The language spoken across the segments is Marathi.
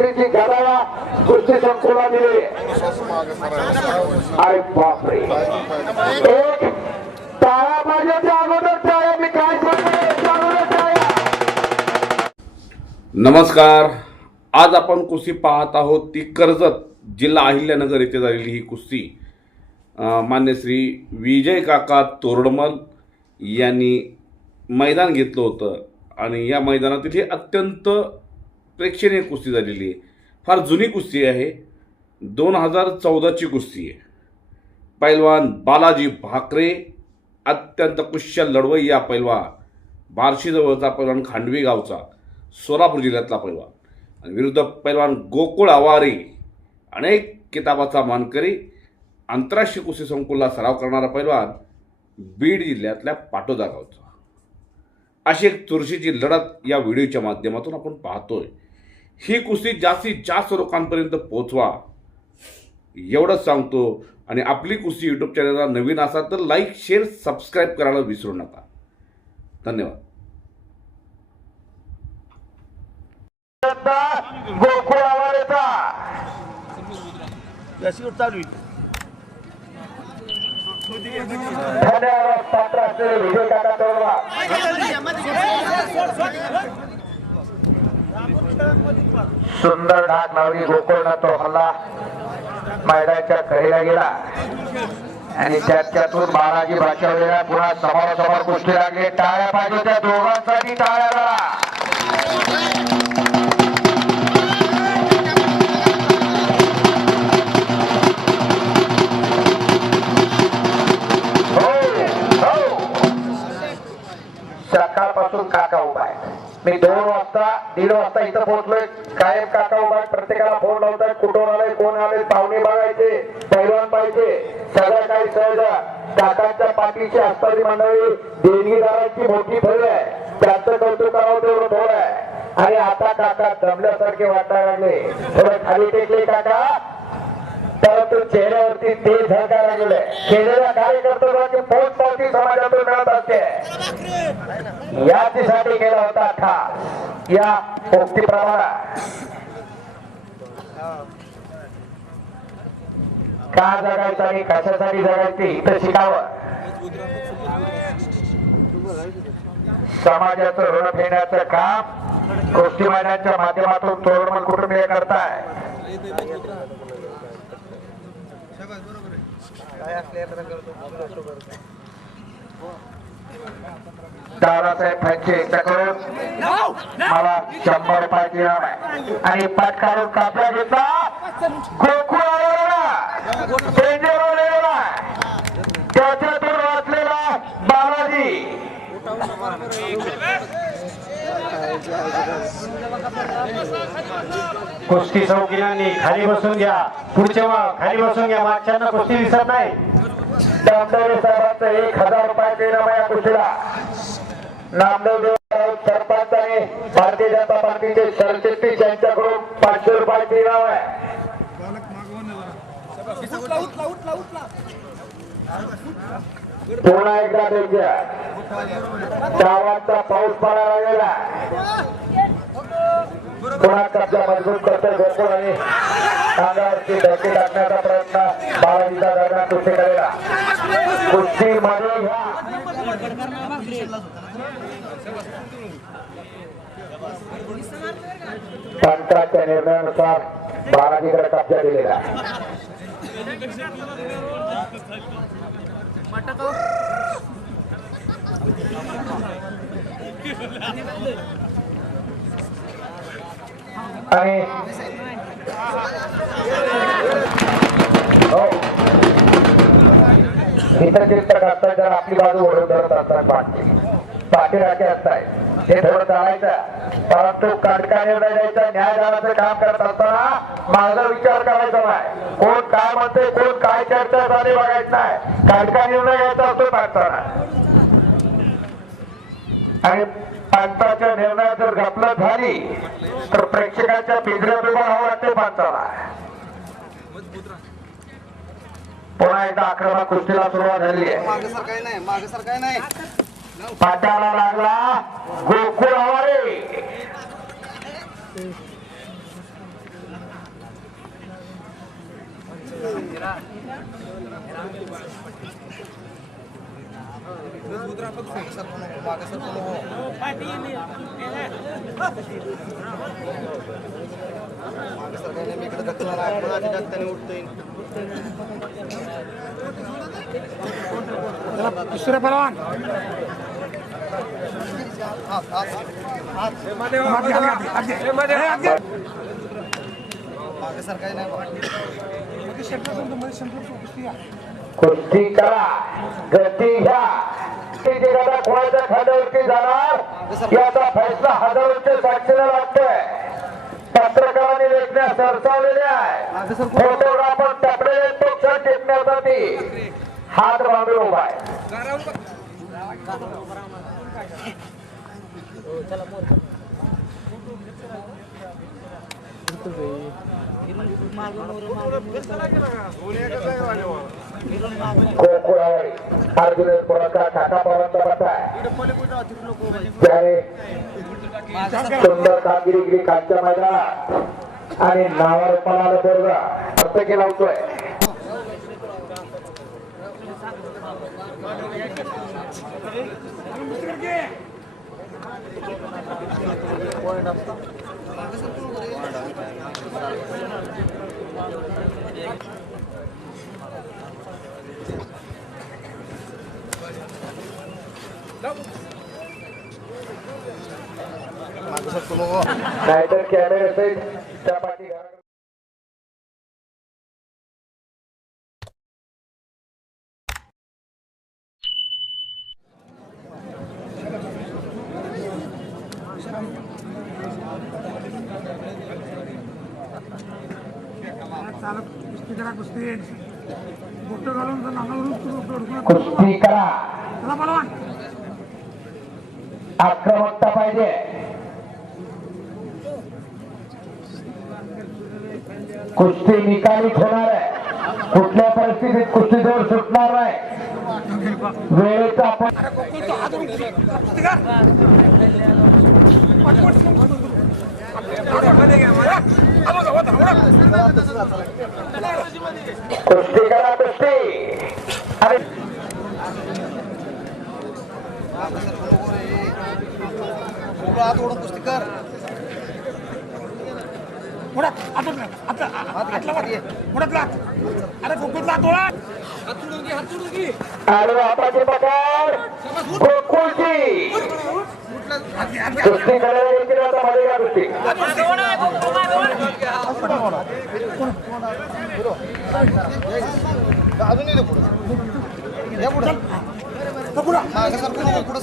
विक्रीची घराला कृषी संकुला दिली अरे बापरे. एक टाळा माझ्याच्या अगोदर टाळ्या मी काय नमस्कार. आज आपण कुस्ती पाहत आहोत. ती कर्जत जिल्हा अहिल्यानगर येथे झालेली ही कुस्ती. मान्य श्री विजय काका तोरडमल यांनी मैदान घेतलं होतं. आणि या मैदानातील तिथे अत्यंत प्रेक्षणीय कुस्ती झालेली आहे. फार जुनी कुस्ती आहे. दोन हजार चौदाची कुस्ती आहे. पैलवान बालाजी भाकरे अत्यंत कुशल लढवय्या पैलवान. बार्शीजवळचा पैलवान खांडवी गावचा सोलापूर जिल्ह्यातला पैलवान. आणि विरुद्ध पैलवान गोकुळ आवारी अनेक किताबाचा मानकरी आंतरराष्ट्रीय कुस्ती संकुलला सराव करणारा पैलवान बीड जिल्ह्यातल्या पाटोदा गावचा. अशी एक तुळशीची लढत या व्हिडिओच्या माध्यमातून आपण पाहतोय. ही कुस्ती जास्तीत जास्त लोकांपर्यंत पोहोचवा. एवढंच सांगतो. आणि आपली कुस्ती यूट्यूब चॅनलला नवीन असाल तर लाईक शेअर सबस्क्राईब करायला विसरू नका. धन्यवाद. आवारेचा धन्यवाद पात्र असलेले विजय काका तोरवा सुंदर डाग लावली गोकुळनं तो हल्ला मैदानाच्या कडेला गेला. आणि त्याच्यातून बालाजी बचावलेला पुन्हा समोरासमोर कुस्ती लागली. टाळ्या पाहिजे त्या दोघांसाठी टाळ्या करा. हो, हो. सकाळपासून काका उभा आहे. मी दोन वाजता दीड वाजता इथं पोहोचलोय. कायम काका उभा प्रत्येकाला फोन लावतात कुठून आले कोण आले पाहुणे बघायचे पैलवान पाहिजे. सगळं काही सहज काकांच्या पाठीची असणारी मंडळी देणगीदारांची मोठी फळ आहे. त्याचं कौतुक करावं तेवढं थोडं आहे. आणि आता काका दमल्यासारखे वाटायला लागले. थोडं खाली टेकले काका. परंतु चेहऱ्यावरती ते झळकायला लागले. केलेल्या कार्यकर्त्यांची पोच पावती समाजातून मिळत असते. याचीसाठी केला होता ठा. या पोक्तीप्रमाणे. का जगायचं आणि कशासाठी जगायची इथं शिकावं? समाजाचं ऋण फेडण्याचं काम गोष्टी महिन्याच्या माध्यमातून तोरणमल कुटुंबीय करताय. दादासाहेब फॅनचे करून मला शंभर रुपयाची इनाम आहे. आणि पाठ कापला घेतला. गोकुळ आलेला डेंजर आलेला त्याच्यातून वाचलेला बालाजी. कुस्ती शौकीनांनी खाली बसून घ्या. पुढच्या खाली बसून घ्या. मागच्यांना कुस्ती दिसत नाही. नामदेव साहेबांचं एक हजार रुपयाचे इनाम आहे या कुस्तीला. नामदेव देव सरपंच आणि भारतीय जनता पार्टीचे सरचिटणीस यांच्याकडून पाचशे रुपयाचे इनाम आहे पुन्हा एकदा त्यांच्या. गावाचा पाऊस पडायला गेला. पुन्हा कब्जा मजबूत करतोय गोकुळ आणि अंगावरची धडकी टाकण्याचा प्रयत्न बालाजीचा दरम्यान कुस्ती करेला. कुस्ती मध्ये घ्या. पंचाच्या निर्णयानुसार बाळाजीकडे कब्जा दिलेला. आहे. आणि चिंतक असतात जर आपली बाजू ओढून धरत असतात पाठी पाठीराखे असताय. ते थोडं चालायचं. परंतु कडका निर्णय द्यायचा न्यायदानाचं काम करत असताना माझा विचार करायचा नाही. कोण काय म्हणते कोण काय चर्चा झाली बघायचं नाही. कडका निर्णय घ्यायचा असतो पाठताना आणि पंचाच्या निर्णय जर घातलं झाली तर प्रेक्षकाच्या पिंजऱ्यात उभं राहावं वाटते पंचाला पुन्हा एकदा अकरा कुस्तीला सुरुवात झाली आहे पाट्याला लागला गोकुळ हवारे Gracias. दुसरे हात मागे आगे आगे ए, आगे मागे सर काही नाही कुस्ती करा गती घ्या. किती कोणाच्या खांद्यावरती जाणार याचा फैसला हजारोच्या साक्षीला लागतोय. पत्रकारांनी लेखण्या सरसावलेल्या आहे फोटोग्राफर टपलेले क्षण टिपण्यासाठी हात बांधून उभा आहे. कोकुळावळी अर्जुन पुरस्कार काका पवारांचा त्याने सुंदर कामगिरी केली कालच्या मैदानात आणि नावावर पणाला पोरगा प्रत्येकी लावतोय मागे सर नाहीतर कॅमेरा सहित त्या पाठी कुस्ती बोट घालून. कुस्ती करा आक्रमकता पाहिजे. कुस्ती निकालीच होणार आहे. कुठल्या परिस्थितीत कुस्ती जोर सुटणार नाही. वेळेचा आपण पटपट कुस्ती करा कुस्ती अरे सर तुम्ही रे उभं हात ओढून कुस्ती कर मुडात आतून घ्या. आतला हात आतला घ्या, वर. हात घे. मुडातला आत. अरे गोकुळला आत अरे बापाची पकड गोकुळची कुस्ती करायला येतील आता मध्ये का कुस्ती. अजून पुढे या पुढे सर पुढे पुढे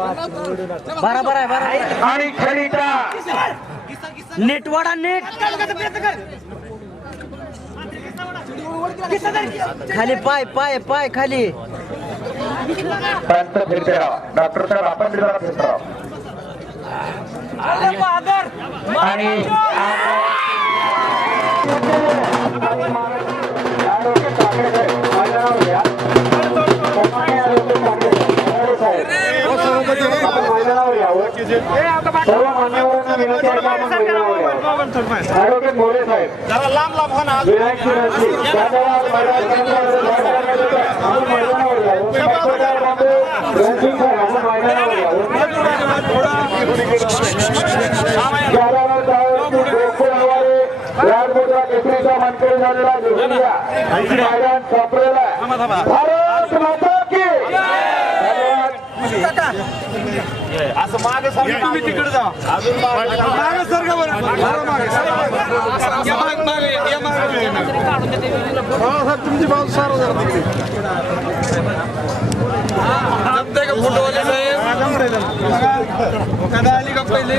बरोबर आहे बरोबर आहे. आणि खरीदा नेट वाढा नेट. खाली पाय पाय पाय खाली. पंत फिरते राहा. डॉक्टर साहेब आपण जरा फिरत राहा. आणि सर्व मान्यवरांना विनंती आहे की ॲडव्होकेट मोरे साहेब विनायक शिरस्ती, त्यामुळे मैदानावर आपण मैदानावर यावं. पत्रकार बांधव, रणजित साहेब, आपण भारत माता की धन्यवाद. बाळासाहेब तुमची बाजू सारा जरा तिकडे. जमतंय का फोटोवाले साहेब? कदा आली का पहिले?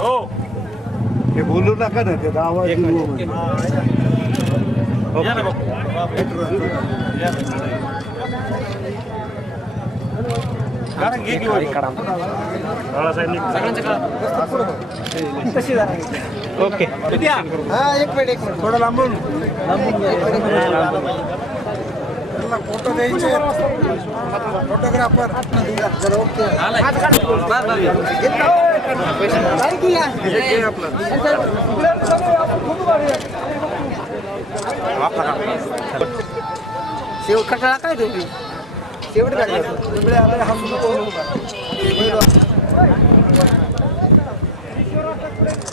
हो हे बोलू नका ना ते आवाज हा एक मिनिट एक मिनिट थोडं लांबून त्यांना फोटो द्यायचे फोटोग्राफर ओके शेव कटाळा काय तुम्ही शेवट काढला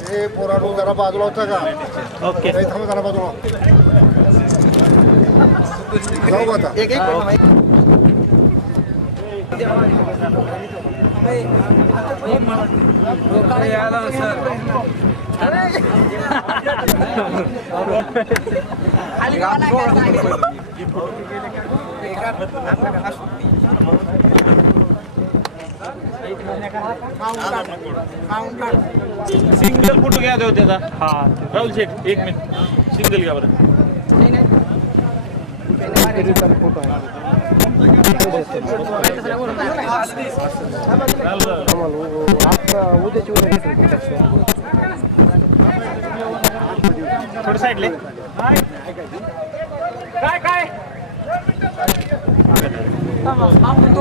हे पोराडू जरा बाजूला होता का ओके. थांबा जरा बाजूला जाऊ आता एक एक. सिंगल फोटो घ्या होते आता हा राहुल शेठ एक मिनिट सिंगल घ्या बरं उद्याची उद्या थोडं साईडले काय काय आपण